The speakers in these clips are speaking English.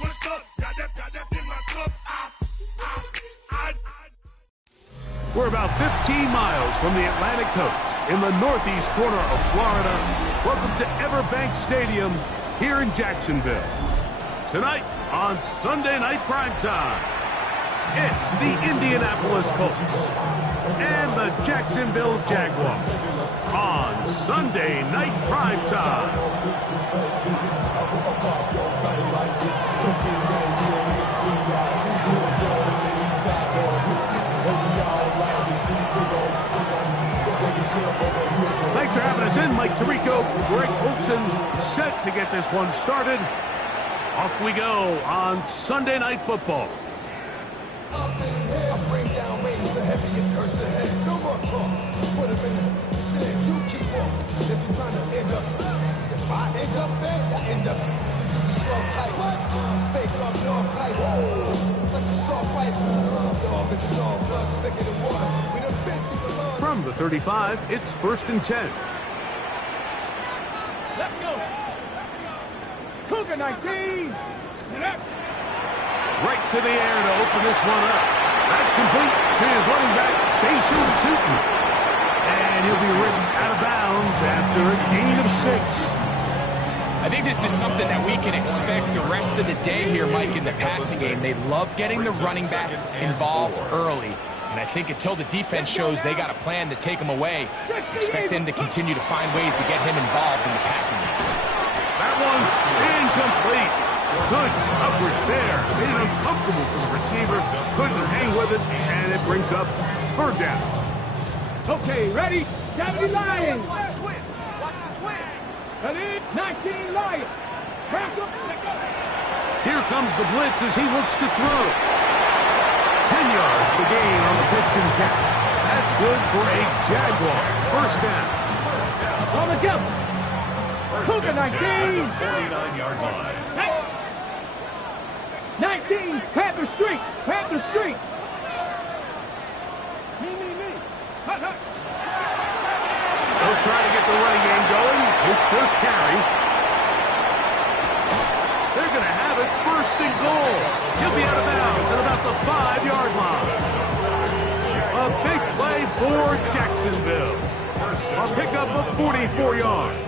What's up? Got that in my cup. We're about 15 miles from the Atlantic coast in the northeast corner of Florida. Welcome to Everbank Stadium here in Jacksonville. Tonight on Sunday Night Primetime, it's the Indianapolis Colts and the Jacksonville Jaguars on Sunday Night Primetime. Thanks for having us in. Mike Tirico, Greg Olson, set to get this one started. Off we go on Sunday Night Football. I bring down rains so heavy it curse the head. No more talk. Put him in the shit. You keep on. If you're trying to end up, if I end up bad, I end up. You slow tight. Fake up dog tight. It's like a soft fight. Dog in the dog, blood thicker than water. We done been through the Lord. From the 35, it's 1st and 10. Let's go. Cougar 19. Right to the air to open this one up. That's complete to his running back, Bayshore Sutin. And he'll be ridden out of bounds after a gain of 6. I think this is something that we can expect the rest of the day here, Mike, in the passing game. They love getting the running back involved early. And I think until the defense shows they got a plan to take him away, expect them to continue to find ways to get him involved in the passing game. That one's incomplete. Good coverage there. Made it uncomfortable for the receiver. Couldn't hang with it, and it brings up 3rd down. Okay, ready? 70 Lions. Ready? 19 Lions. Back up. Here comes the blitz as he looks to throw. 10 yards the gain on the pitch and catch. That's good for a Jaguar. 1st down. On the jump. Cougar 19. 39-yard line. 19. Panther Street. Panther Street. Me. Hut, hut. They'll try to get the running game going. His first carry. They're going to have it 1st and goal. He'll be out of bounds at about the 5-yard line. A big play for Jacksonville. A pickup of 44 yards.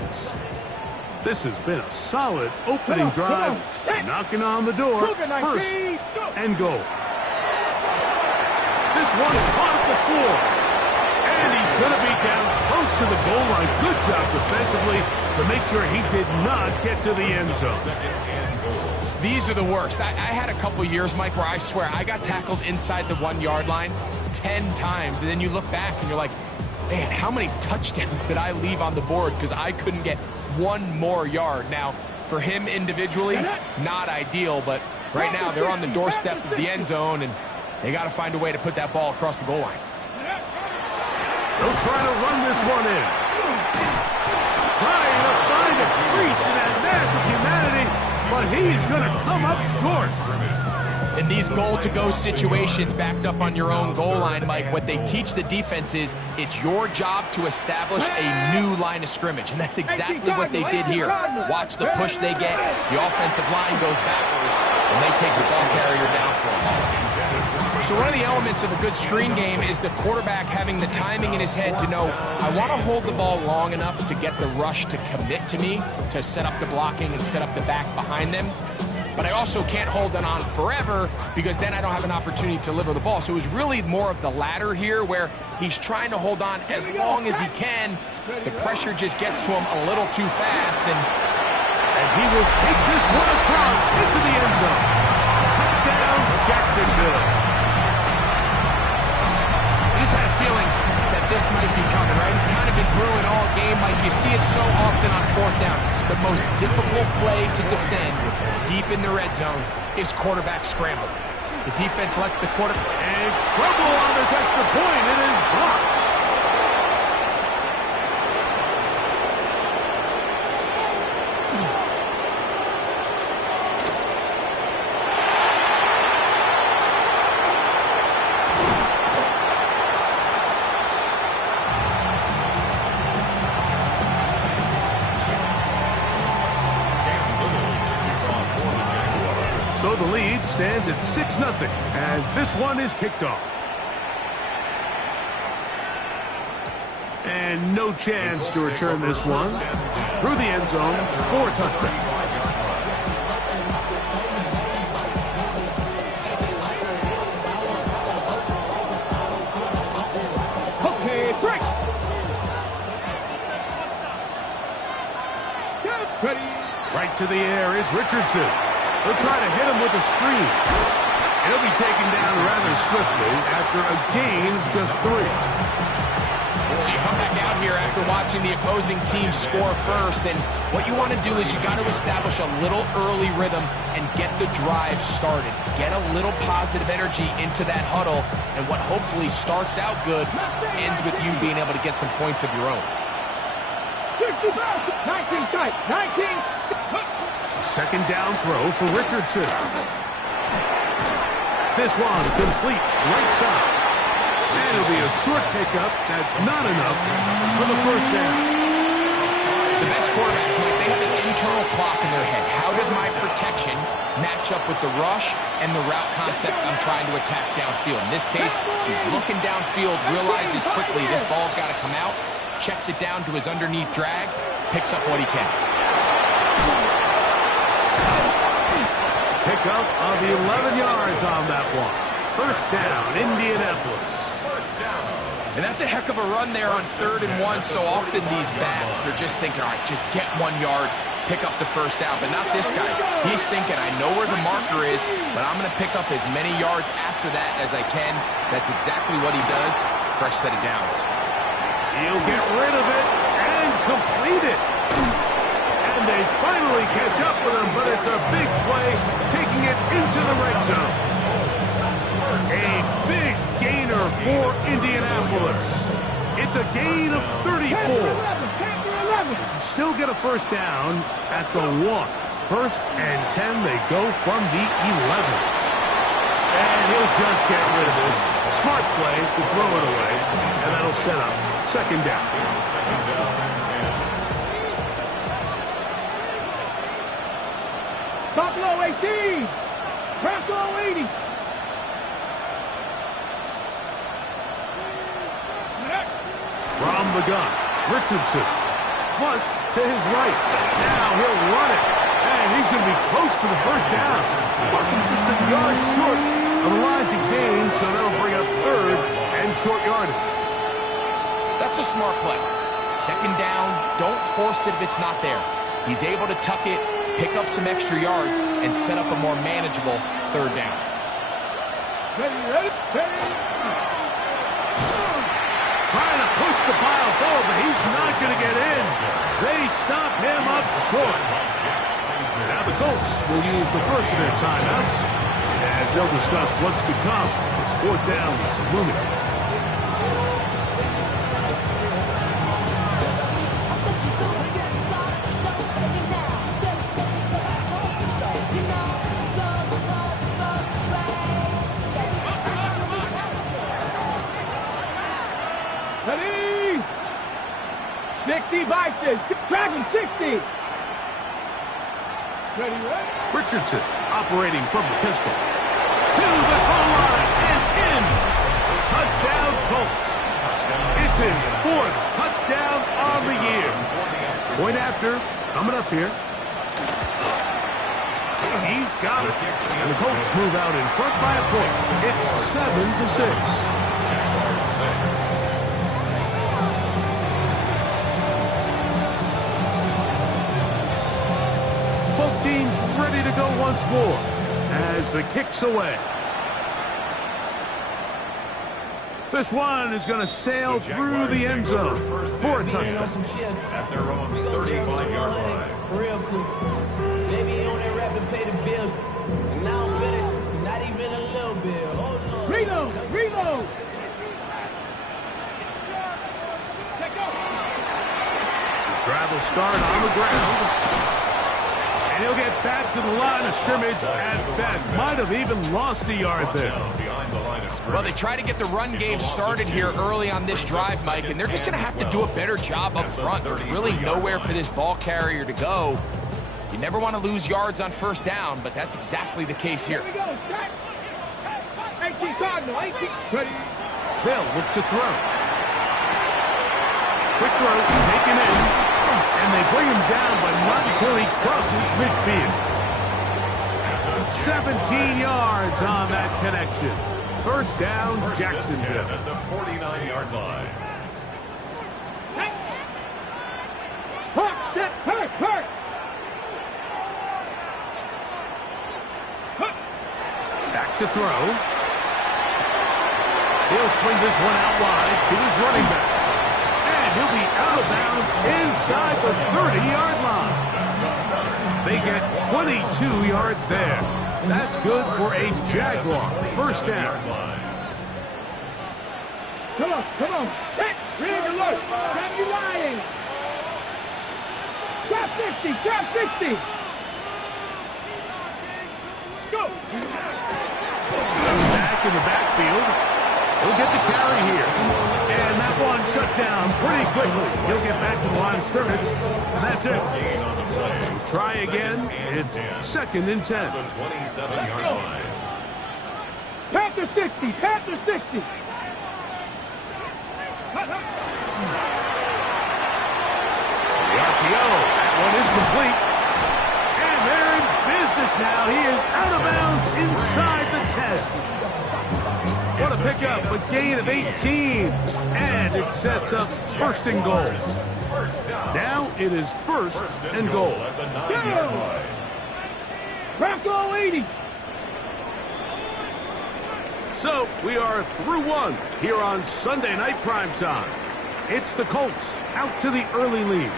This has been a solid opening drive. Knocking on the door. 1st and goal. This one's caught at the floor. And he's going to be down close to the goal line. Good job defensively to make sure he did not get to the end zone. These are the worst. I had a couple years, Mike, where I swear I got tackled inside the 1-yard line 10 times. And then you look back and you're like, man, how many touchdowns did I leave on the board because I couldn't get one more yard? Now, for him individually, not ideal, but right now they're on the doorstep of the end zone, and they got to find a way to put that ball across the goal line. They'll try to run this one in. Trying to find a crease in that mass of humanity, but he's going to come up short. In these goal-to-go situations backed up on your own goal line, Mike, what they teach the defense is it's your job to establish a new line of scrimmage, and that's exactly what they did here. Watch the push they get. The offensive line goes backwards, and they take the ball carrier down for a loss. So one of the elements of a good screen game is the quarterback having the timing in his head to know, I want to hold the ball long enough to get the rush to commit to me, to set up the blocking and set up the back behind them. But I also can't hold it on forever because then I don't have an opportunity to deliver the ball. So it was really more of the latter here where he's trying to hold on as long as he can. The pressure just gets to him a little too fast. And he will take this one across into the end zone. Touchdown, Jacksonville. I just had a feeling that this might be coming, right? It's kind of been brewing all game, Mike. You see it so often on 4th down. The most difficult play to defend deep in the red zone is quarterback scramble. The defense lets the quarterback... And trouble on this extra point. It is blocked. So the lead stands at 6-0 as this one is kicked off. And no chance to return this one. Through the end zone for a touchdown. Okay, break. Ready. Right to the air is Richardson. They'll try to hit him with a screen. He'll be taken down rather swiftly after a gain of just 3. So you come back out here after watching the opposing team score first, and what you want to do is you got to establish a little early rhythm and get the drive started. Get a little positive energy into that huddle, and what hopefully starts out good ends with you being able to get some points of your own. 19 tight, 19. Second down throw for Richardson. This one complete right side. And it'll be a short pickup that's not enough for the first down. The best quarterbacks, Mike, they have an internal clock in their head. How does my protection match up with the rush and the route concept I'm trying to attack downfield? In this case, he's looking downfield, realizes quickly this ball's got to come out, checks it down to his underneath drag, picks up what he can. Pickup of 11 yards on that one. First down, Indianapolis. And that's a heck of a run there on 3rd and 1. So often these backs, they're just thinking, all right, just get 1 yard, pick up the first down. But not this guy. He's thinking, I know where the marker is, but I'm going to pick up as many yards after that as I can. That's exactly what he does. Fresh set of downs. He'll get rid of it and complete it. And they finally catch up with him, but it's a big play, taking it into the red zone. A big gainer for Indianapolis. It's a gain of 34. Still get a first down at the 1. 1st and 10, they go from the 11. And he'll just get rid of this. Smart play to throw it away, and that'll set up 2nd down. Top low 18. Crack low 80. From the gun, Richardson. Flush to his right. Now he'll run it. And he's going to be close to the first down. Walking just a yard short of the line to gain, so that'll bring up 3rd and short yardage. That's a smart play. 2nd down, don't force it if it's not there. He's able to tuck it, pick up some extra yards, and set up a more manageable 3rd down. Ready. Trying to push the pile forward, but he's not going to get in. They stop him up short. Now the Colts will use the first of their timeouts as they'll discuss what's to come. This 4th down is looming. Ready. 60 Bison. Dragon 60. Ready. Richardson operating from the pistol. To the goal line and in. Touchdown, Colts. It's his 4th touchdown on the year. Point after, coming up here. He's got it. And the Colts move out in front by a point. It's 7-6. Both teams ready to go once more as the kick's away. This one is going to sail through the end zone for a touchdown. At their own 35-yard line. Real quick. Maybe you on that rap to pay the bills. And now I'm fit it, not even a little bit. Oh, Lord. Reload. Take go. Drive will start on the ground. And he'll get back to the line of scrimmage at best. Might have even lost a yard there. Well, they try to get the run game started here early on this drive, Mike, and they're just going to have to do a better job up front. There's really nowhere for this ball carrier to go. You You never want to lose yards on first down, but that's exactly the case here. Here we go. Set. 18 Cardinal. 18. Ready. They'll look to throw. Quick throw, taken in, and they bring him down, but not until he crosses midfield. 17 yards on that connection. First down, Jacksonville. At the 49-yard line. Hurt. Back to throw. He'll swing this one out wide to his running back. And he'll be out of bounds inside the 30-yard line. They get 22 yards there. That's good for a Jaguar. First down. Come on. Set. Rig alert. Grab your lying. Drop 60. Let's go. Back in the backfield. He'll get the carry here. And that one shut down pretty quickly. He'll get back to the line of scrimmage. And that's it. We'll try again. It's 2nd and 10. The 27-yard line. Panther 60. The RPO. That one is complete. And they're in business now. He is out of bounds inside the 10. What a pickup, a gain of 18. And it sets up 1st and goal. Now it is 1st and goal. At the 9-yard line. Rocco 80. So we are through one here on Sunday Night Primetime. It's the Colts out to the early lead.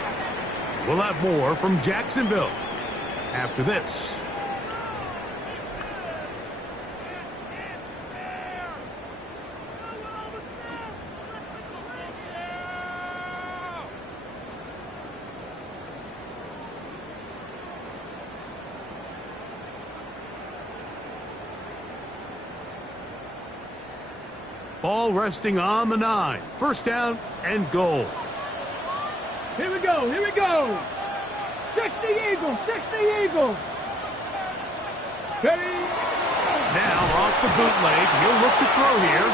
We'll have more from Jacksonville after this. Ball resting on the 9. First down and goal. Here we go. 60 Eagle. Steady. Now off the bootleg. He'll look to throw here.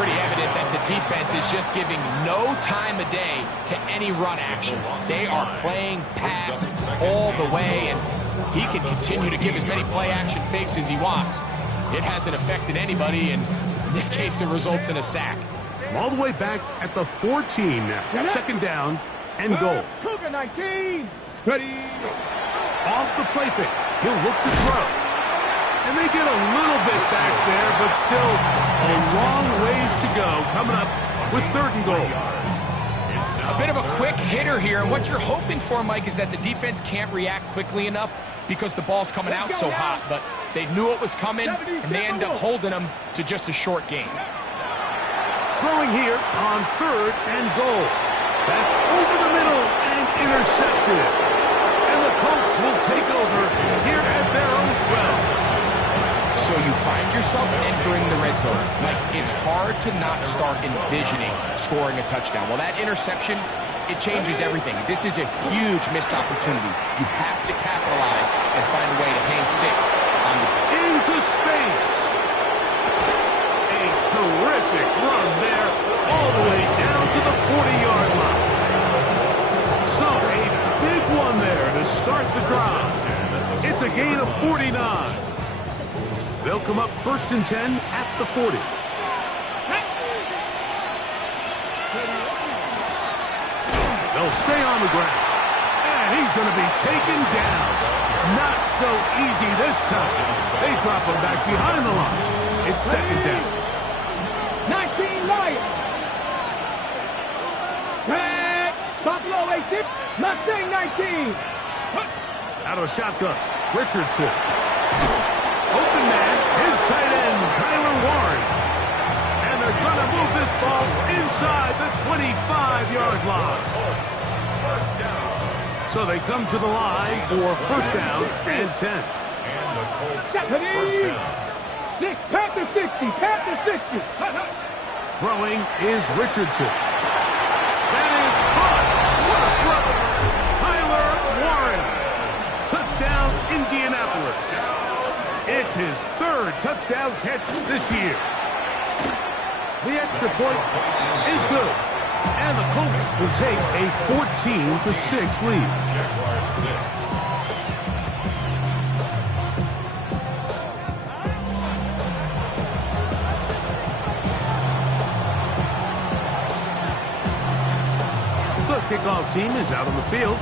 Pretty evident that the defense is just giving no time of day to any run actions. They are playing pass all the way, and he can continue to give as many play action fakes as he wants. It hasn't affected anybody, and in this case, it results in a sack. All the way back at the 14 now. 2nd down and goal. Cougar 19. Steady. Off the play fake. He'll look to throw. And they get a little bit back there, but still a long ways to go. Coming up with 3rd and goal. A bit of a quick hitter here, and what you're hoping for, Mike, is that the defense can't react quickly enough because the ball's coming out so hot. But they knew it was coming, and they end up holding them to just a short gain. Throwing here on 3rd and goal. That's over the middle and intercepted. And the Colts will take over here at their own 12. So you find yourself entering the red zone. Like, it's hard to not start envisioning scoring a touchdown. Well, that interception, it changes everything. This is a huge missed opportunity. You have to capitalize and find a way to hang 6 on the into space. A terrific run there, all the way down to the 40-yard line. So a big one there to start the drive. It's a gain of 49. They'll come up 1st and 10 at the 40. They'll stay on the ground. And he's going to be taken down. Not so easy this time. They drop him back behind the line. It's 2nd down. 19 Lions. Back. Buffalo 18. Mustang 19. Out of a shotgun. Richardson. Open man. His tight end, Tyler Warren. And they're going to move this ball inside the 25-yard line. First down. So they come to the line for 1st down and 10. And the Colts first down. Panther 60. Throwing is Richardson. That is caught. What a throw. Tyler Warren to It's his third touchdown catch this year. The extra point is good. And the Colts will take a 14-6 lead. Jaguars 6. The kickoff team is out on the field,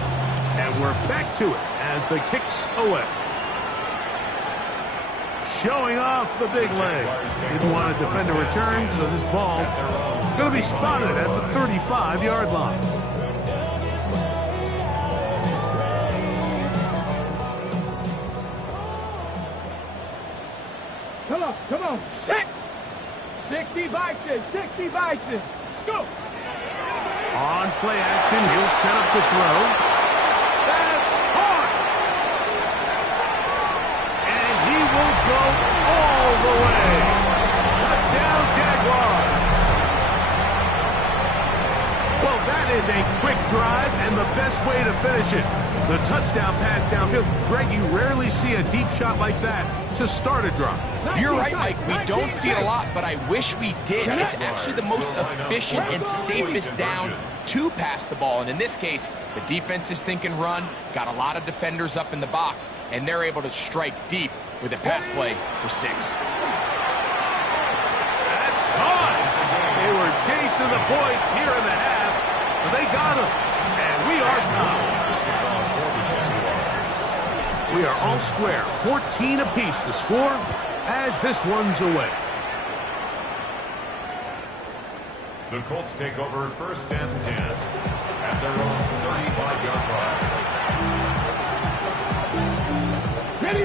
and we're back to it as the kick's away. Showing off the big leg. Didn't want to defend a return, so this ball going to be spotted at the 35-yard line. Come on. 60 Bison, 60 Bison. Let's go. On play action, he'll set up to throw. That's hard. And he will go all the way. Touchdown, Jaguars. Well, that is a quick drive and the best way to finish it. The touchdown pass downfield. Greg, you rarely see a deep shot like that to start a drive. You're right, Mike. We don't see it a lot, but I wish we did. It's actually the most efficient and safest down to pass the ball. And in this case, the defense is thinking run, got a lot of defenders up in the box, and they're able to strike deep with a pass play for 6. That's caught. They were chasing the points here in the half, but they got them. And we are tied. We are all square, 14 apiece the score as this one's away. The Colts take over 1st and 10 at their own 35-yard line. Ready.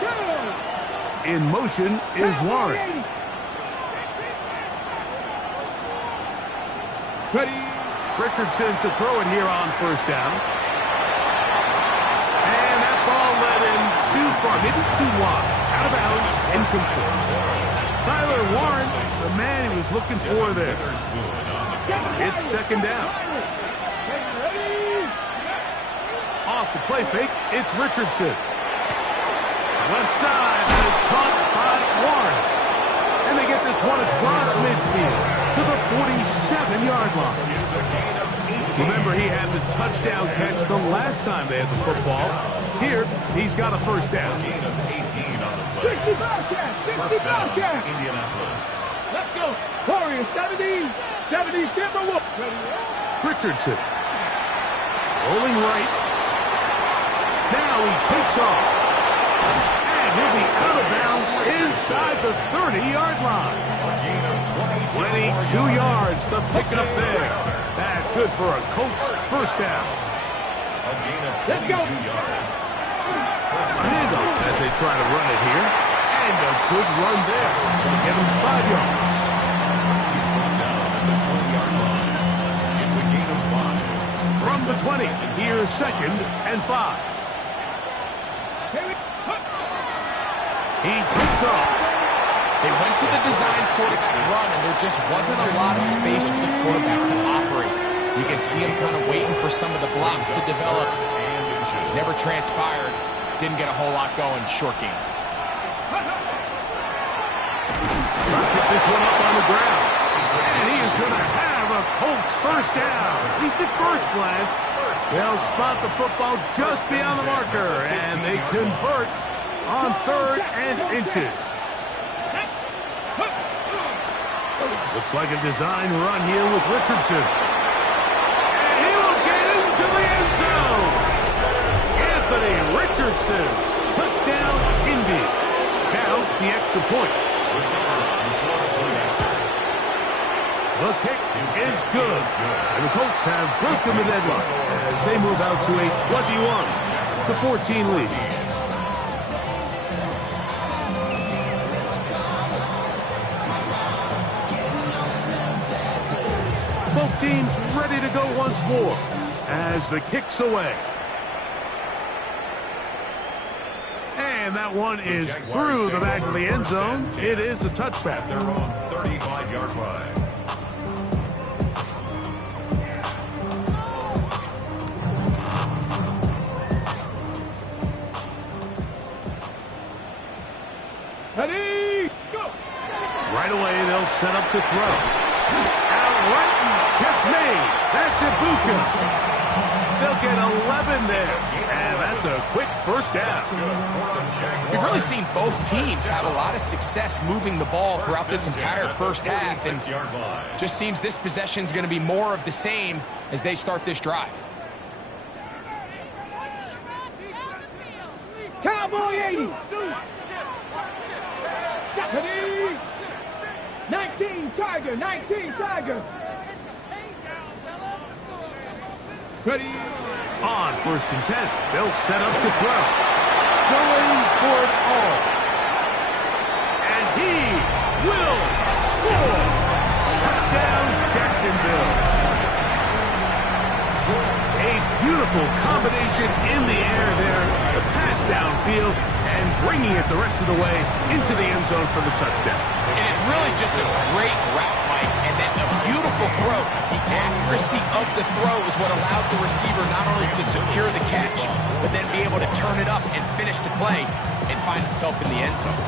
Go. In motion is Warren. Ready. Richardson to throw it here on 1st down. And that ball led him too far, maybe too wide. Out of bounds, incomplete. Tyler Warren, the man he was looking for there. It's 2nd down. Off the play fake, it's Richardson. Left side, and it's caught by Warren. And they get this one across midfield to the 47-yard line. Remember, he had the touchdown catch the last time they had the football. Here, he's got a 1st down. Gain of 18 on the play. 60 Bobcats, 60 Bobcats. Indianapolis. Let's go. Warriors, 70 Timberwolves. Richardson. Rolling right. Now he takes off. And he'll be out of bounds inside the 30-yard line. 22 yards to pick up there. That's good for a Colts 1st down. A gain of Let's 22 go. yards. A handoff as they try to run it here. And a good run there. Give him 5 yards. He's brought down at the 20-yard line. It's a gain of 5. From the 20, here's 2nd and 5. He takes off. They went to the design quarterback run, and there just wasn't a lot of space for the quarterback to operate. You can see him kind of waiting for some of the blocks to develop. Never transpired. Didn't get a whole lot going. Short game. Pick this one up on the ground. And he is going to have a Colts 1st down. At least at first glance, they'll spot the football just beyond the marker, and they convert on 3rd and inches. Looks like a design run here with Richardson. And he will get into the end zone. Anthony Richardson. Touchdown, Indy. Now the extra point. The kick is good. And the Colts have broken the deadlock as they move out to a 21-14 lead. Both teams ready to go once more as the kick's away. And that one is through the back of the end zone. It is a touchback. Their own 35-yard line. Ready, go! Right away, they'll set up to throw. Out right, catch made. That's Ibuka. They'll get 11 there, and that's a quick first down. We've really seen both teams have a lot of success moving the ball throughout this entire first half, and just seems this possession is going to be more of the same as they start this drive. Cowboy 80! Ready? 19 Tiger, 19 Tiger! Ready? On first and 10, they'll set up to throw. Going for it all. And he will score. Touchdown, Jacksonville. A beautiful combination in the air there. The pass downfield and bringing it the rest of the way into the end zone for the touchdown. And it's really just a great route, Mike, and then a beautiful throw. The accuracy of the throw is what allowed the receiver not only to secure the catch, but then be able to turn it up and finish the play and find himself in the end zone.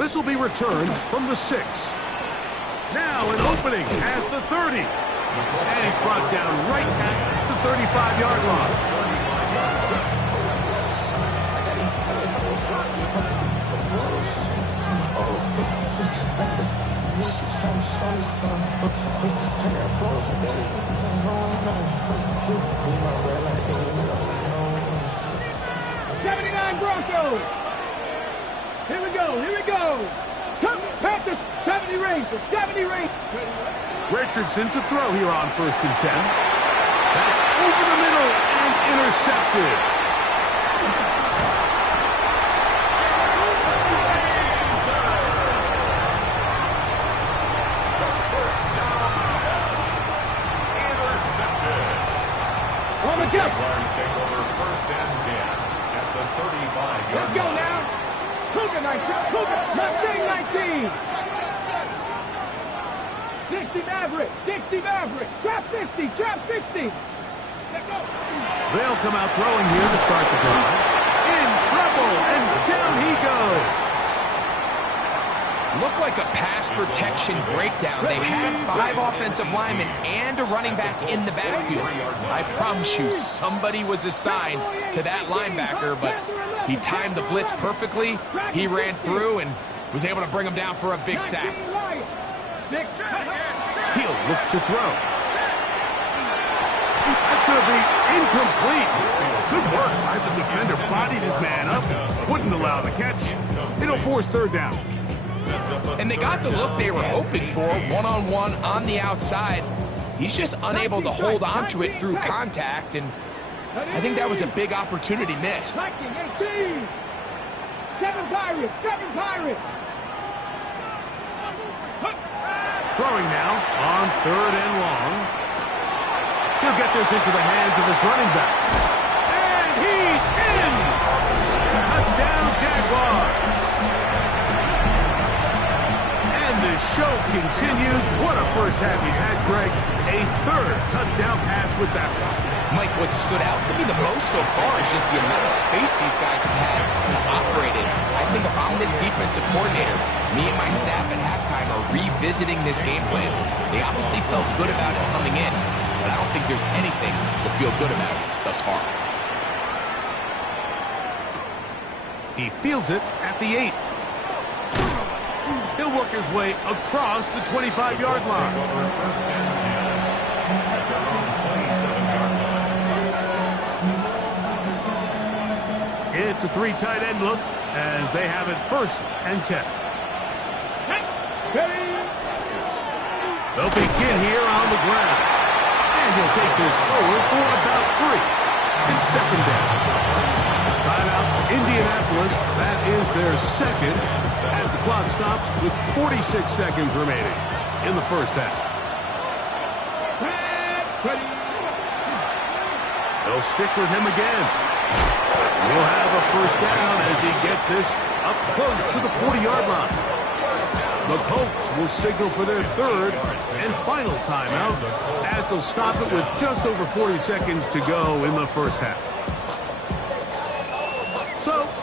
This will be returned from the 6. Now an opening past the 30. And he's brought down right at the 35-yard line. '79 Broncos! Here we go, here we go! Come, Panthers, 70 Rangers, 70 Rangers! Richardson to throw here on first and 10. That's over the middle and intercepted. On the jump! Jaguars take over first and 10 at the 35-yard Let's go line. now! Cougar 19, Cougar, Mustang 19! 60 Maverick, 60 Maverick, trap 50, trap 50! Let's go! They'll come out throwing here to start the drive. In trouble, and down he goes. Looked like a pass protection breakdown. They had 5 offensive linemen and a running back in the backfield. I promise you, somebody was assigned to that linebacker, but he timed the blitz perfectly. He ran through and was able to bring him down for a big sack. He'll look to throw. That's going to be incomplete. Good work by the defender. Bodied his man up. Wouldn't allow the catch. It'll force third down. And they got the look they were hoping for, one-on-one on the outside. He's just unable to hold on to it through contact, and I think that was a big opportunity missed. 18! 7 Pirates, 7 Pirates! Throwing now on third and long. He'll get this into the hands of his running back. And he's in! Touchdown, Jaguars! And the show continues. What a first half he's had, Greg. A third touchdown pass with that one. Mike, what stood out to me the most so far is just the amount of space these guys have had to operate in. I think if I'm this defensive coordinator, me and my staff at halftime are revisiting this game plan. They obviously felt good about it coming in, but I don't think there's anything to feel good about thus far. He fields it at the 8. He'll work his way across the 25-yard line. It's a 3 tight end look as they have it first and 10. They'll begin here on the ground. And he'll take this forward for about 3. It's second down. Timeout, Indianapolis. That is their second as the clock stops with 46 seconds remaining in the first half. They'll stick with him again. We'll have a first down as he gets this up close to the 40-yard line. The Colts will signal for their third and final timeout as they'll stop it with just over 40 seconds to go in the first half.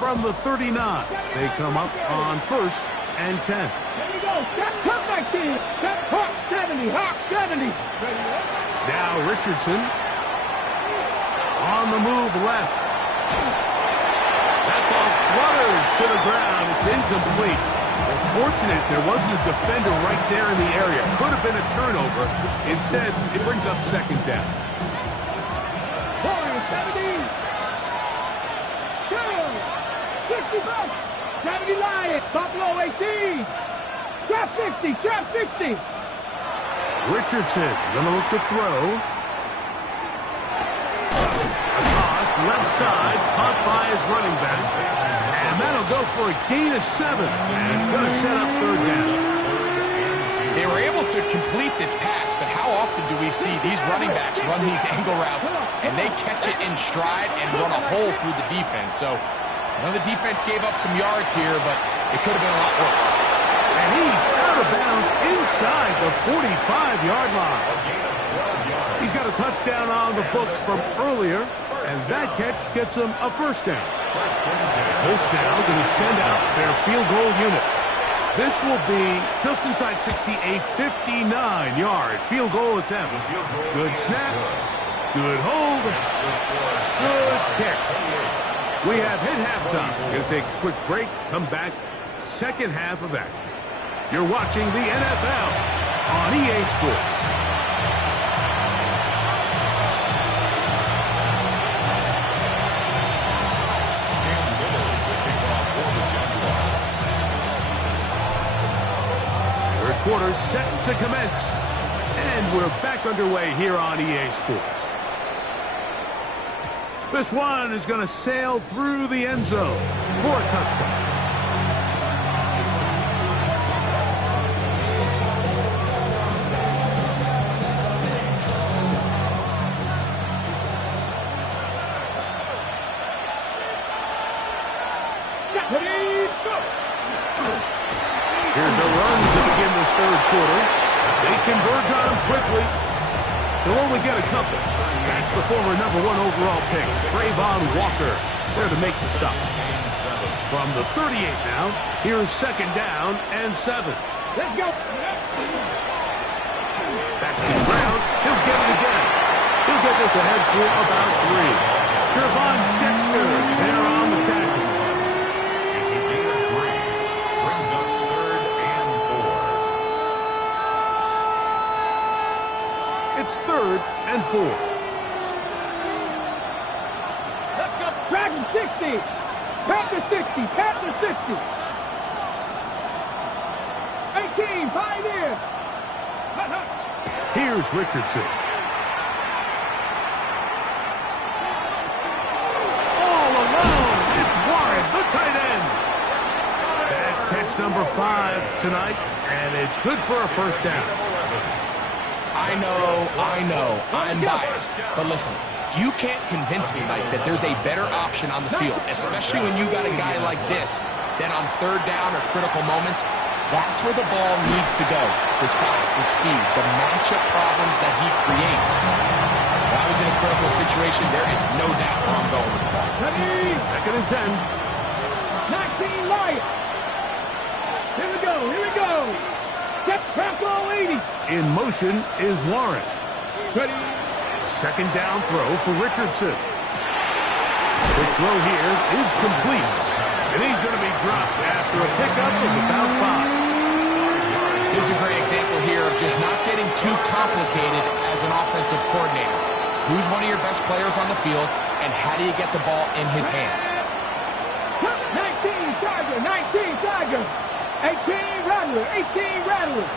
from the 39. They come up on 1st and 10. There we go. Step comeback team. Step Hawk 70. Hawk 70. Now Richardson on the move left. That ball flutters to the ground. It's incomplete. Well, fortunate there wasn't a defender right there in the area. Could have been a turnover. Instead, it brings up 2nd down. 70. 65. 70 Lions. Buffalo 18. Trap 60. Trap 60. Richardson gonna look to throw. A toss, left side, caught by his running back. And that'll go for a gain of 7. And it's gonna set up 3rd down. They were able to complete this pass, but how often do we see these running backs run these angle routes and they catch it in stride and run a hole through the defense? So, I know the defense gave up some yards here, but it could have been a lot worse. And he's out of bounds inside the 45-yard line. He's got a touchdown on the books from earlier, and that catch gets him a 1st down. Colts now going to send out their field goal unit. This will be just inside 60, a 59-yard field goal attempt. Good snap, good hold, good kick. We have hit halftime. We're going to take a quick break, come back, 2nd half of action. You're watching the NFL on EA Sports. Third quarter set to commence. And we're back underway here on EA Sports. This one is going to sail through the end zone for a touchdown. Here's a run to begin this 3rd quarter. They converge on him quickly. They'll only get a couple. That's the former #1 overall pick, Trayvon Walker, there to make the stop. From the 38 now, here's 2nd down and 7. Let's go. Back to the ground. He'll get it again. He'll get this ahead for about 3. Gervon Dexter there on the tackle. It's a gain of 3. Brings up 3rd and 4. It's 3rd and 4. Let's go. Dragon 60. Panther 60. Panther 60. 18. Pioneer. Here's Richardson. All alone. It's Warren, the tight end. That's catch number 5 tonight, and it's good for a 1st down. I know, I'm biased. But listen, you can't convince me, Mike, that there's a better option on the field, especially when you got a guy like this, then on 3rd down or critical moments, that's where the ball needs to go. The size, the speed, the matchup problems that he creates. If I was in a critical situation, there is no doubt where I'm going with the ball. 2nd and 10. 19 Lions. Here we go. Here we go. Step back all 80. In motion is Warren. Ready. 2nd down throw for Richardson. The throw here is complete. And he's going to be dropped after a pickup of about 5. This is a great example here of just not getting too complicated as an offensive coordinator. Who's one of your best players on the field, and how do you get the ball in his hands? 19 Tiger. 19 Tiger. 18 Rattler. 18 Rattler.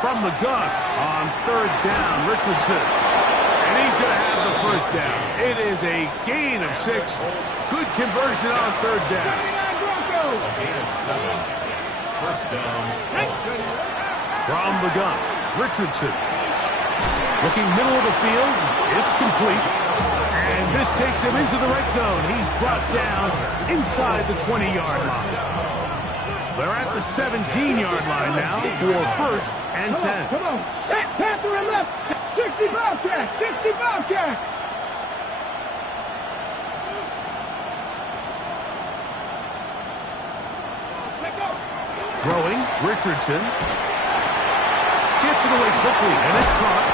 From the gun on 3rd down, Richardson. And he's going to have the 1st down. It is a gain of 6. Good conversion on 3rd down. A gain of 7. 1st down. From the gun, Richardson. Looking middle of the field. It's complete. And this takes him into the red zone. He's brought down inside the 20-yard line. They're at the 17-yard line now for 1st and 10. Come on. Panther and left. 60 Bobcat. 60 Bobcat. Richardson. Gets it away quickly, and it's caught.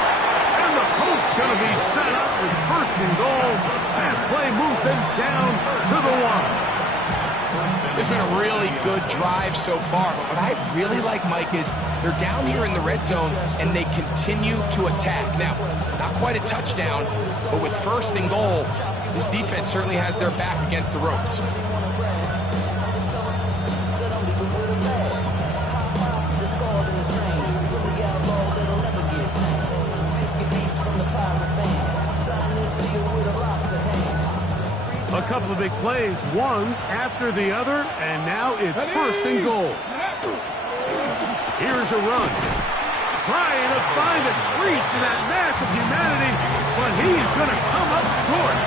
And the Colts going to be set up with first and goal. Pass play moves them down to the 1. It's been a really good drive so far, but what I really like, Mike, is they're down here in the red zone, and they continue to attack. Now, not quite a touchdown, but with first and goal, this defense certainly has their back against the ropes. A couple of big plays, one after the other, and now it's first and goal. Here's a run. Trying to find a crease in that mass of humanity, but he's going to come up short.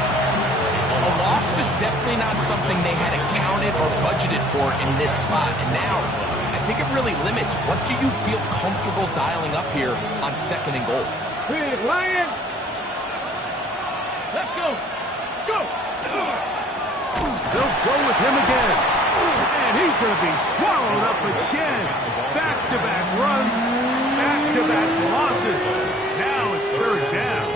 A loss was definitely not something they had accounted or budgeted for in this spot, and now I think it really limits what do you feel comfortable dialing up here on second and goal. Big Lion. Let's go. Let's go. They'll go with him again. And he's going to be swallowed up again. Back-to-back runs, back-to-back losses. Now it's third down.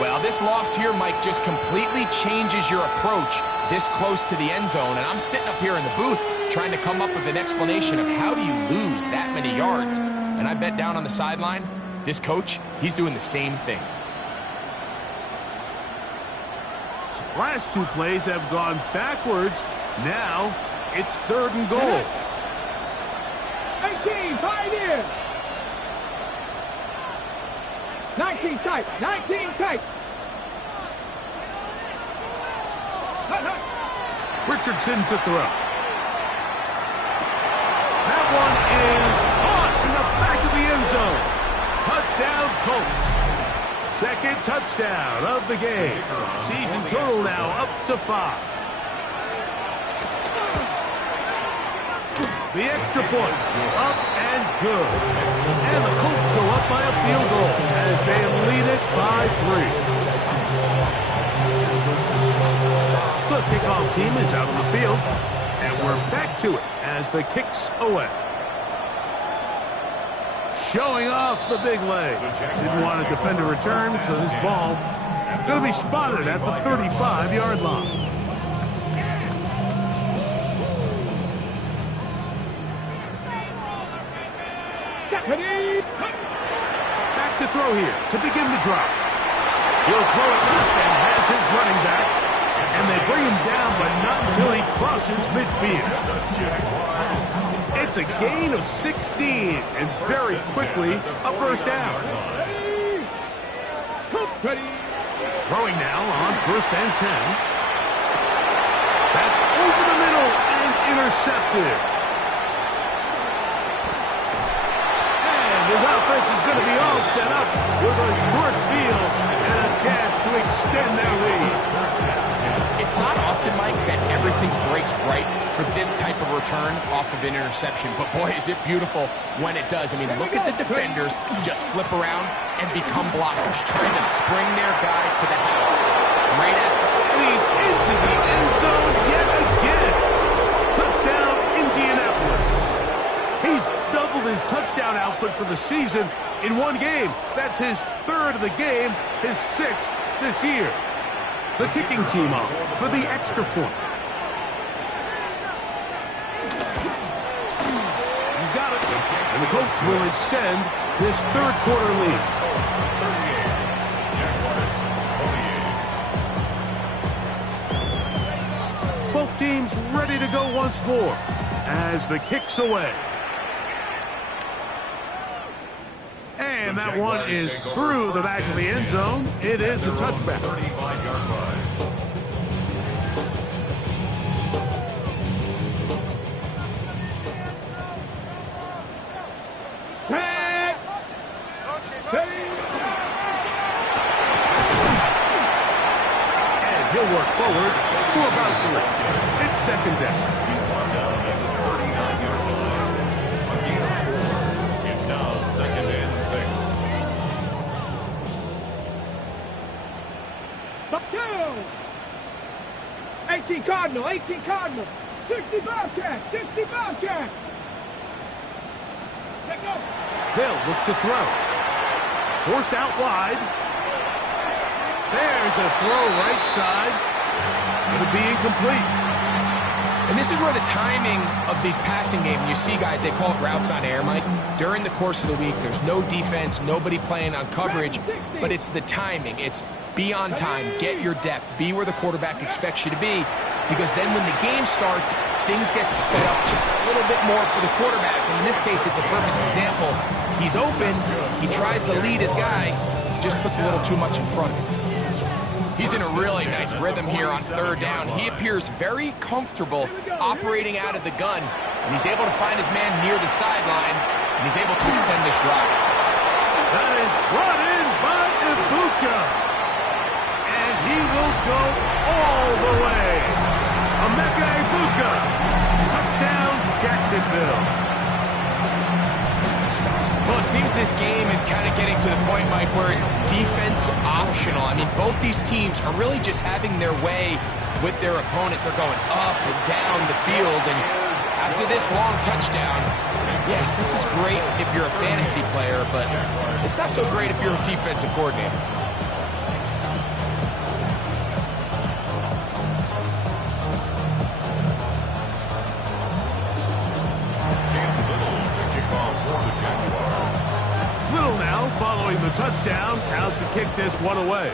Well, this loss here, Mike, just completely changes your approach this close to the end zone. And I'm sitting up here in the booth trying to come up with an explanation of how do you lose that many yards. And I bet down on the sideline, this coach, he's doing the same thing. Last two plays have gone backwards. Now it's third and goal. 18, pioneer. 19 tight, 19 tight. Richardson to throw. That one is caught in the back of the end zone. Touchdown, Colts. Second touchdown of the game. Season total now up to 5. The extra point up and good. And the Colts go up by a field goal as they lead it by 3. The kickoff team is out on the field, and we're back to it as the kick's away. Showing off the big leg. Didn't want to defend a return, so this ball going to be spotted at the 35-yard line. Back to throw here to begin the drive. He'll throw it left and has his running back. And they bring him down, but not until he crosses midfield. It's a gain of 16, and very quickly, a first down. Throwing now on first and 10. That's over the middle and intercepted. And his offense is going to be all set up with a short field and a chance to extend their lead. It's not often, Mike, that everything breaks right for this type of return off of an interception. But, boy, is it beautiful when it does. I mean, look at the defenders just flip around and become blockers, trying to spring their guy to the house. Right at He's into the end zone yet again. Touchdown, Indianapolis. He's doubled his touchdown output for the season in one game. That's his third of the game, his 6th this year. The kicking team up for the extra point. He's got it. And the Colts will extend this third quarter lead. Both teams ready to go once more as the kick's away. And that one is through the back of the end zone. It is a touchback. 35-yard line. And he'll work forward for about 3. It's second down. He's brought down at the 39-yard line. A gain of 4. It's now second and 6. 18 Cardinal, 18 Cardinal, 60 Bobcat, 60 Bobcat. They'll look to throw. Forced out wide. There's a throw right side. Going to be incomplete. And this is where the timing of these passing games, you see guys, they call it routes on air, Mike. During the course of the week, there's no defense, nobody playing on coverage, but it's the timing. It's be on time, get your depth, be where the quarterback expects you to be, because then when the game starts, things get sped up just a little bit more for the quarterback. And in this case, it's a perfect example. He's open, he tries to lead his guy, just puts a little too much in front of him. He's in a really nice rhythm here on third down. He appears very comfortable operating out of the gun, and he's able to find his man near the sideline, and he's able to extend this drive. That is brought in by Ibuka, and he will go all the way. Emeka Ibuka, touchdown Jacksonville. Well, it seems this game is kind of getting to the point, Mike, where it's defense optional. I mean, both these teams are really just having their way with their opponent. They're going up and down the field, and after this long touchdown, yes, this is great if you're a fantasy player, but it's not so great if you're a defensive coordinator. Little now following the touchdown, out to kick this one away.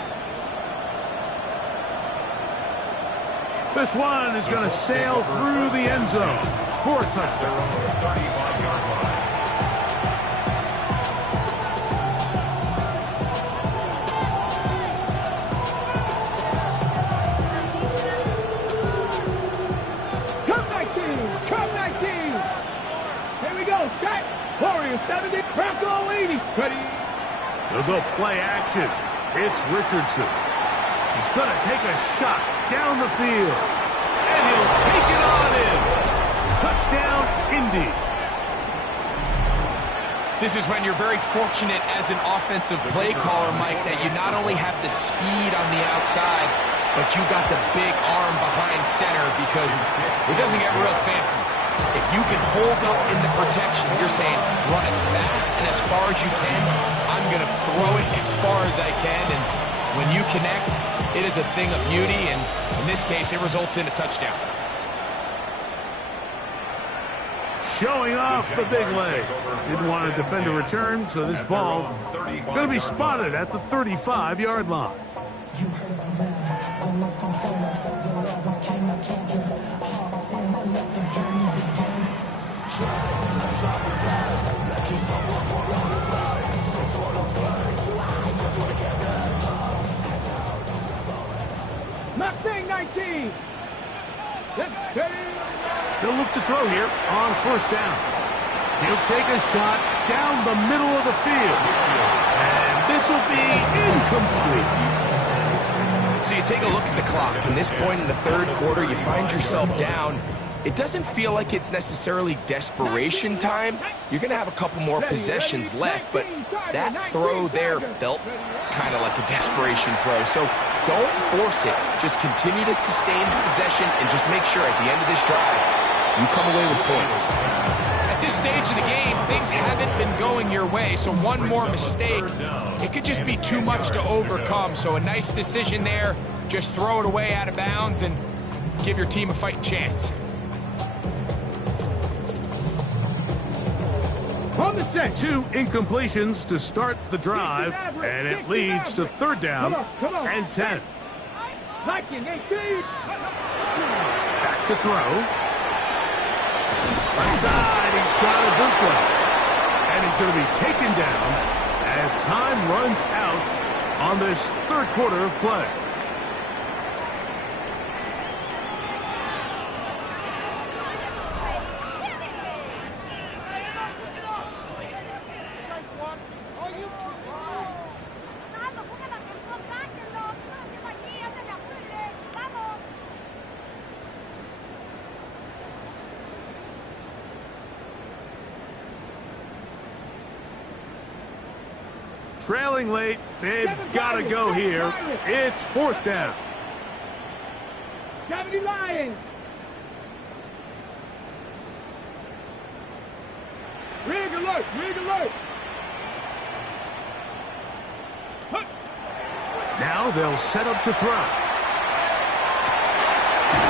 This one is going to sail through the end zone for a touchdown. 35-yard line. Here we go, set. Warriors 70, Bronco 80. Ready. They'll go play action. It's Richardson. He's going to take a shot down the field. And he'll take it on in. Touchdown, Indy. This is when you're very fortunate as an offensive play caller, Mike, that you not only have the speed on the outside, but you got the big arm behind center, because it doesn't get real fancy. If you can hold up in the protection, you're saying run as fast and as far as you can. I'm going to throw it as far as I can, and when you connect, it is a thing of beauty, and in this case, it results in a touchdown. Showing off the big leg. Didn't want to defend a return, so this ball going to be spotted at the 35-yard line. You heard my man, I love controller, but you're ever king, I told you. Hop on and let the journey begin. Mustang 19. Let's get it. They'll look to throw here on first down. He'll take a shot down the middle of the field. And this will be incomplete. So you take a look at the clock. In this point in the third quarter, you find yourself down. It doesn't feel like it's necessarily desperation time. You're going to have a couple more possessions left, but that throw there felt kind of like a desperation throw. So don't force it. Just continue to sustain possession and just make sure at the end of this drive, you come away with points. At this stage of the game, things haven't been going your way, so one more mistake, it could just be too much to overcome. So a nice decision there. Just throw it away out of bounds and give your team a fighting chance. On the set. 2 incompletions to start the drive, and it leads to third down and 10. Viking 18. Back to throw. Right side, he's got Ibuka. And he's going to be taken down as time runs out on this third quarter of play. Trailing late, they've got to go here. It's fourth down. 70 Lions. Wriggle alert! Rig alert! Now they'll set up to throw.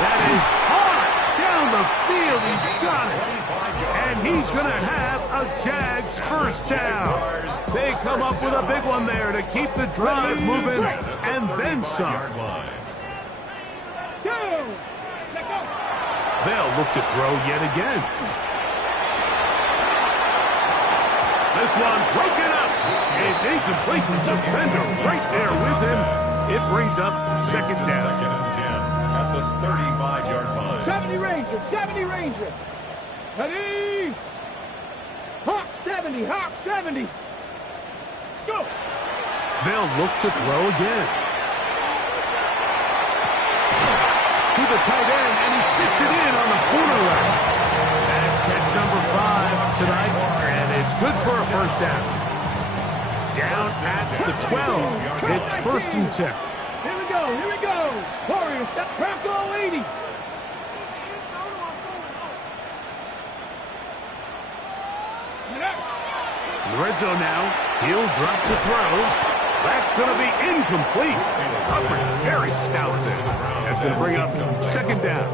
That is hard down the field. He's got it. And he's going to have a Jags first down. They come up with a big one there to keep the drive moving and then some. They'll look to throw yet again. This one broken up. It's incomplete. Defender right there with him. It brings up second down. Second and 10 at the 35-yard line. 70 Rangers, 70 Rangers. Ready? Hawk 70, Hawk 70. Let's go. They'll look to throw again. To the tight end, and he fits it in on the corner route. That's catch number 5 tonight, and it's good for a first down. Down at the 12. It's first and 10. Here we go, here we go. Warriors, step Bronco 80. In the red zone now, he'll drop to throw. That's going to be incomplete. Coverage very stout there. That's going to bring up second down.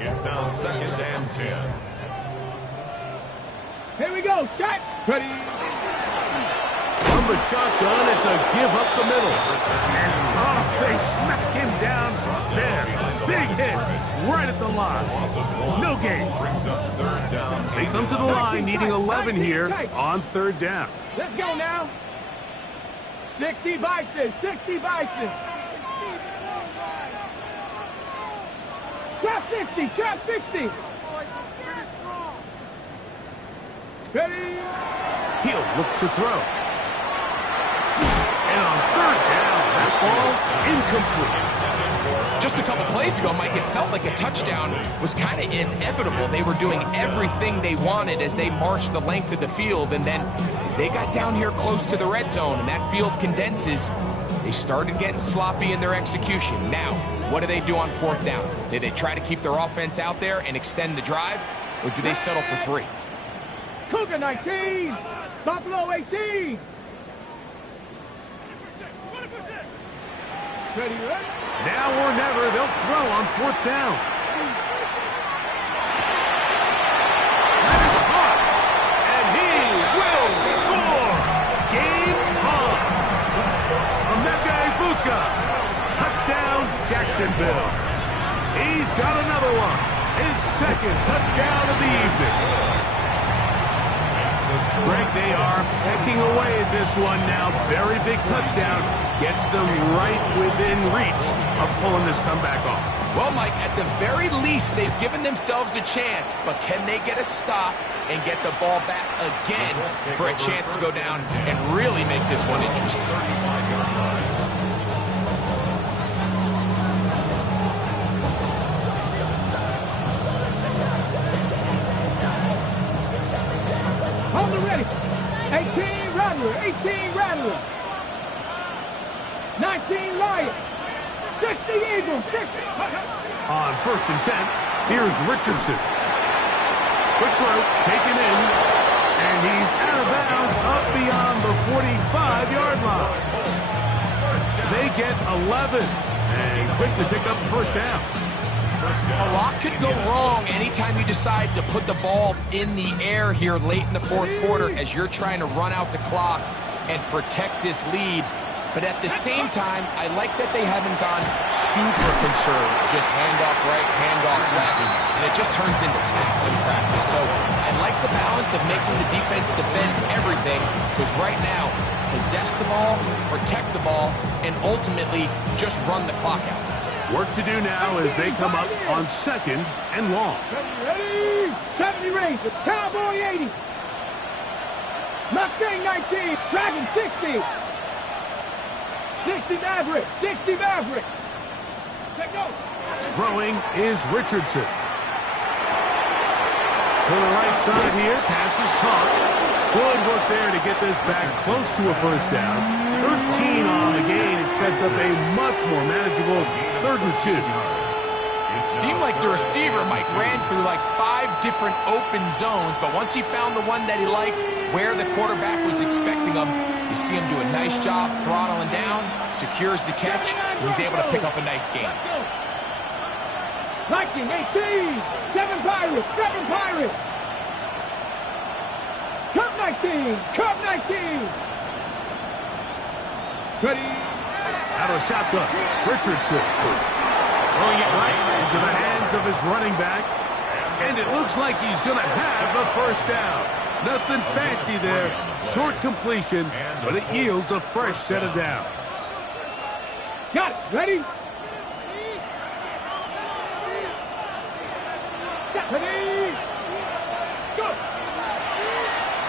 It's now second and 10. Here we go, shot. Ready. From the shotgun, it's a give up the middle. And they smack him down there. Big hit right at the line. No gain. Brings up third down. They come to the line needing 11 here on third down. Let's go now. 60 Bison, 60 Bison. Trap 60, trap 60. Ready? He'll look to throw. And on third down, that ball incomplete. Just a couple plays ago, Mike, it felt like a touchdown was kind of inevitable. They were doing everything they wanted as they marched the length of the field, and then as they got down here close to the red zone and that field condenses, they started getting sloppy in their execution. Now, what do they do on fourth down? Do they try to keep their offense out there and extend the drive, or do they settle for 3? Cougar 19, Buffalo 18. Ready, ready? Now or never, they'll throw on fourth down. That is hot, and he will score. Game on. Emeka Ibuka. Touchdown, Jacksonville. He's got another one. His second touchdown of the evening. Greg, they are pecking away at this one now. Very big touchdown. Gets them right within reach of pulling this comeback off. Well, Mike, at the very least, they've given themselves a chance, but can they get a stop and get the ball back again for a chance to go down and really make this one interesting? 35-yard line. Hold it ready. 18 Rattler, 18 Rattler. 19 Lion. 60 Eagle, 60. On first and 10, here's Richardson. Quick throw, taken in, and he's out of bounds up beyond the 45-yard line. They get 11 and quickly pick up the first down. A lot could go wrong anytime you decide to put the ball in the air here late in the fourth quarter as you're trying to run out the clock and protect this lead. But at the same time, I like that they haven't gone super conserved. Just handoff right, handoff left, and it just turns into tackling practice. So I like the balance of making the defense defend everything, because right now, possess the ball, protect the ball, and ultimately just run the clock out. Work to do now as they come up on second and long. Ready? 70 Rangers, Cowboy 80. Mustang 19, Dragon 60. 60 Maverick, 60 Maverick. Let go. Throwing is Richardson. To the right side here, pass is caught. Good work there to get this back close to a first down. 13 on the gain. It sets up a much more manageable 3rd and 2. Seemed like the receiver, Mike, ran through like 5 different open zones, but once he found the one that he liked, where the quarterback was expecting him, you see him do a nice job throttling down, secures the catch, and he's able to pick up a nice gain. 19, 18, 7 Pirates, 7 Pirates. Cup 19, Cup 19. Ready. Out of the shotgun, Richardson. Throwing it right into the hands of his running back. And it looks like he's going to have a first down. Nothing fancy there. Short completion, but it yields a fresh set of downs. Got it. Ready? Ready. Go.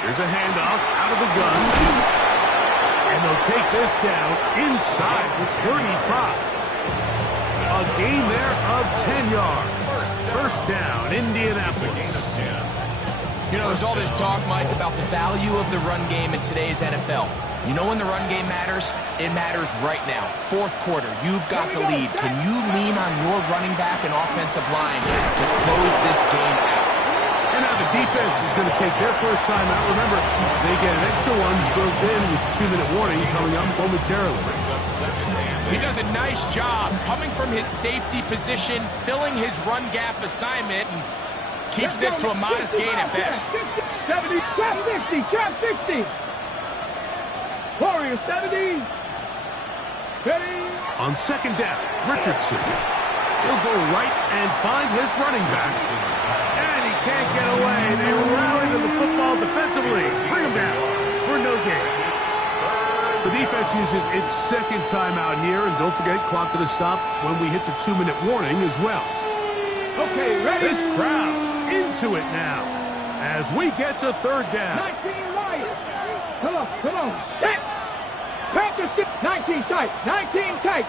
Here's a handoff out of the gun. And they'll take this down inside the 35. A gain there of 10 yards. First down, Indianapolis. You know, there's all this talk, Mike, about the value of the run game in today's NFL. You know when the run game matters? It matters right now. Fourth quarter, you've got the lead. Can you lean on your running back and offensive line to close this game out? And now the defense is going to take their first time out. Remember, they get an extra one built in with the 2-minute warning coming up momentarily. He does a nice job coming from his safety position, filling his run gap assignment, and keeps this to a modest gain at best. 70, trap 60, trap 60. Warrior 70. Ready. On second down, Richardson. He'll go right and find his running back. And he can't get away. They rally to the football defensively. Bring him down for no gain. The defense uses its second timeout here. And don't forget, clock to the stop when we hit the 2-minute warning as well. Okay, ready. This crowd into it now as we get to third down. 19 right. Come on, come on. Set. Practice. 19 tight. 19 tight.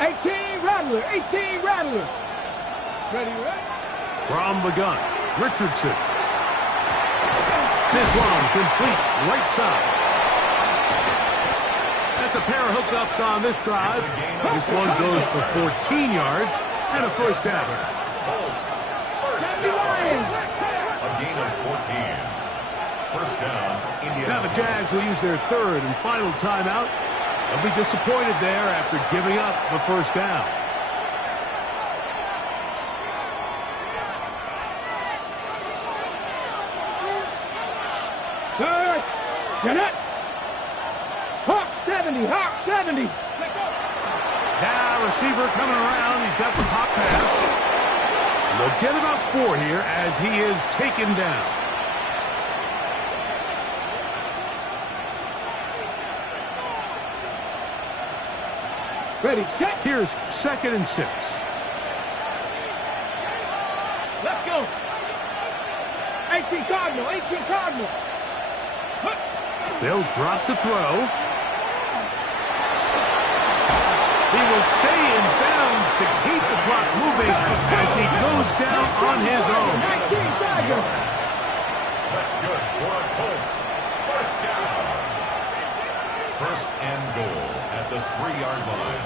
18 rattler. 18 rattler. Ready, ready. From the gun, Richardson. This one complete right side. That's a pair of hookups on this drive. This one goes for 14 yards and a first down. Colts, first down. A gain of 14. First down, Indiana. Now the Jags will use their third and final timeout. They'll be disappointed there after giving up the first down. Third. Get it. Hawk 70. Hawk 70. Now receiver coming around. He's got the pop pass. They'll get about 4 here as he is taken down. Ready, set. Here's 2nd and 6. Let's go. 18 Cardinal. 18 Cardinal. They'll drop to throw. He will stay in bounds to keep the clock moving as he goes down on his own. 19 Tiger. That's good for a Colts. First down. First and goal at the 3-yard line.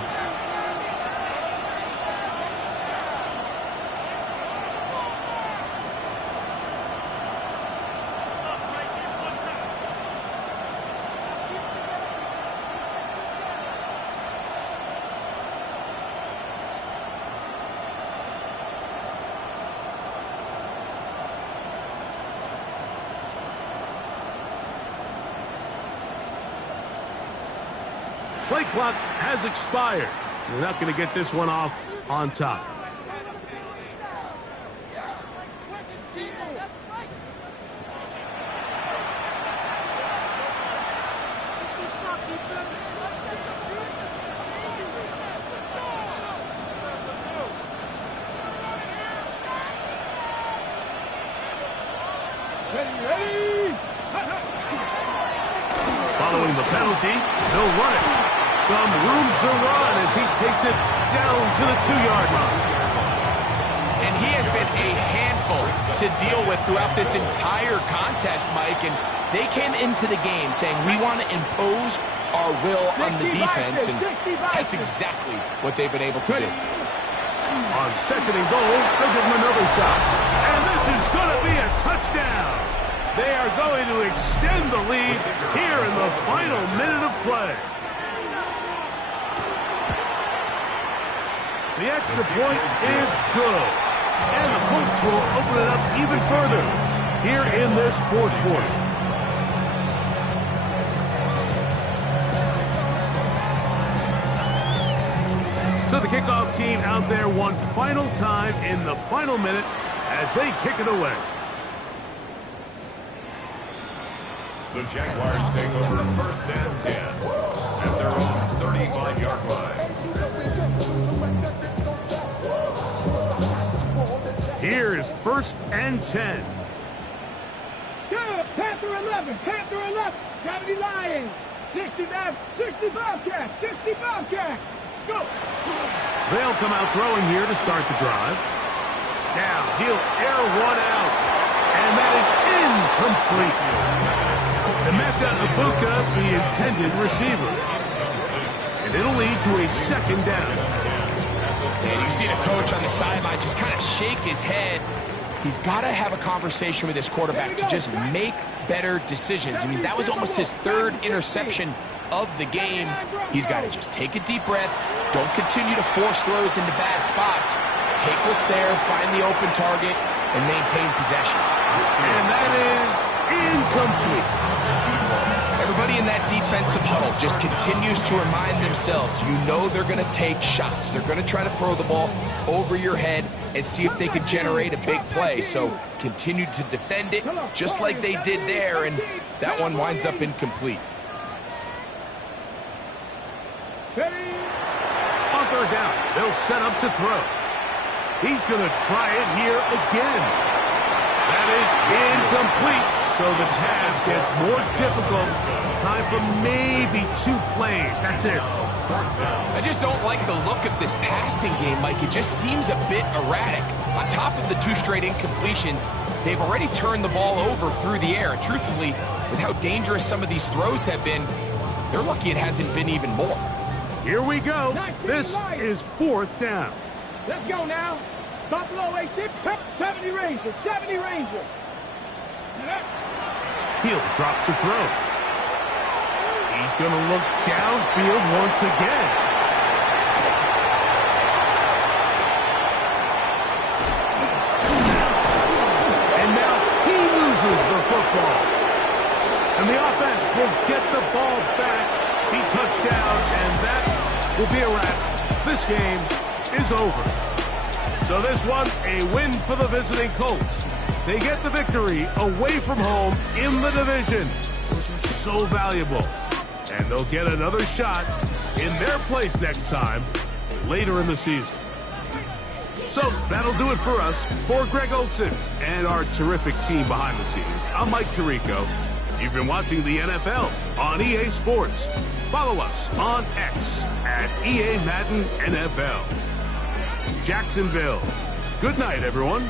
Play clock has expired. You're not going to get this one off on top. Ready. Following the penalty, they'll run it. Some room to run as he takes it down to the 2-yard line. And he has been a handful painful to deal with throughout this entire contest, Mike, and they came into the game saying we want to impose our will on the defense, and that's exactly what they've been able to do. On second and goal, they'll give him another shot. And this is going to be a touchdown. They are going to extend the lead here in the final minute of play. The extra point is good. And the Colts will open it up even further here in this fourth quarter. So the kickoff team out there one final time in the final minute as they kick it away. The Jaguars take over first and 10 at their own 35-yard line. Here's first and 10. Good. Panther 11. Panther 11. 70 Lions. 65 Cats. 65 Cats. Go. They'll come out throwing here to start the drive. Now he'll air one out. And that is incomplete. Emeka Ibuka, the intended receiver. And it'll lead to a second down. And you see the coach on the sideline just kind of shake his head. He's got to have a conversation with his quarterback to just make better decisions. I mean, that was almost his third interception of the game. He's got to just take a deep breath. Don't continue to force throws into bad spots. Take what's there, find the open target, and maintain possession. And that is incomplete. Everybody in that defensive huddle just continues to remind themselves, you know they're going to take shots. They're going to try to throw the ball over your head and see if they can generate a big play. So continue to defend it just like they did there, and that one winds up incomplete. On third down, they'll set up to throw. He's going to try it here again. That is incomplete. So the task gets more difficult. Time for maybe 2 plays. That's it. I just don't like the look of this passing game, Mike. It just seems a bit erratic. On top of the 2 straight incompletions, they've already turned the ball over through the air. And truthfully, with how dangerous some of these throws have been, they're lucky it hasn't been even more. Here we go. This is fourth down. Let's go now. Buffalo 86, 70 Rangers, 70 Rangers. He'll drop to throw. He's going to look downfield once again. And now he loses the football. And the offense will get the ball back. He touchdown, and that will be a wrap. This game is over. So this one, a win for the visiting Colts. They get the victory away from home in the division. Those are so valuable. And they'll get another shot in their place next time later in the season. So that'll do it for us. For Greg Olson and our terrific team behind the scenes, I'm Mike Tirico. You've been watching the NFL on EA Sports. Follow us on X at EA Madden NFL. Jacksonville. Good night, everyone.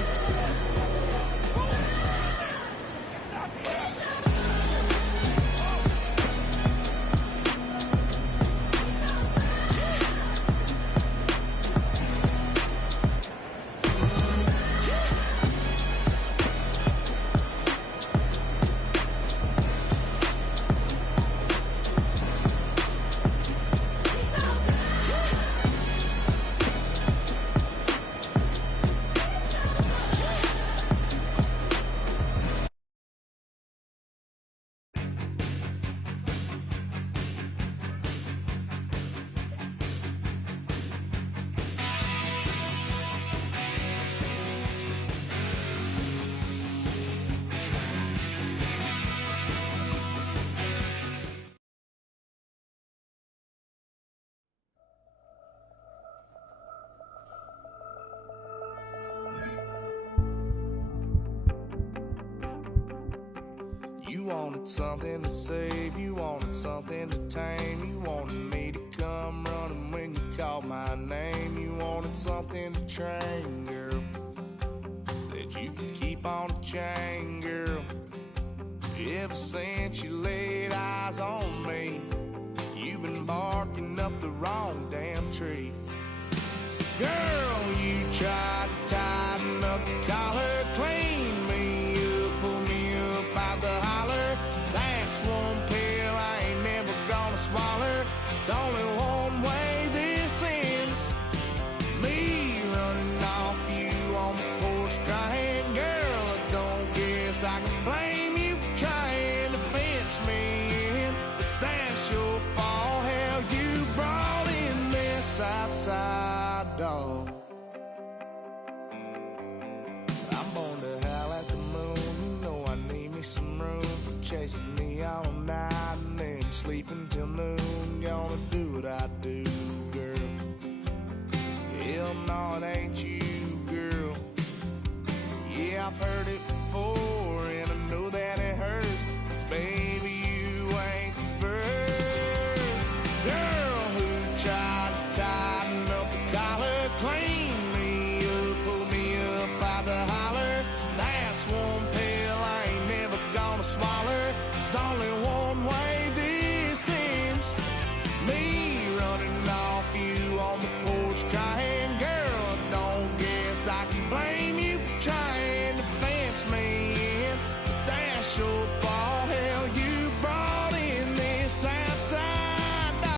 You wanted something to save, you wanted something to tame, you wanted me to come running when you called my name, you wanted something to train, girl. Then that you could keep on a chain, girl. Ever since you laid eyes on me, you've been barking up the wrong damn tree. Girl, you tried to tighten up the collar, clean me up, pull me up out the holler. That's one pill I ain't never gonna swallow. It's only one way this ends. Me running off you on the porch crying. Girl, I don't guess I can blame you for trying to fence me in. But that's your fault, hell, you brought in this outside dog. I'm born to howl at the moon. You know I need me some room for chasing me all night and then sleeping till noon. Gonna do what I do, girl. Hell no, it ain't you, girl. Yeah, I've heard it before.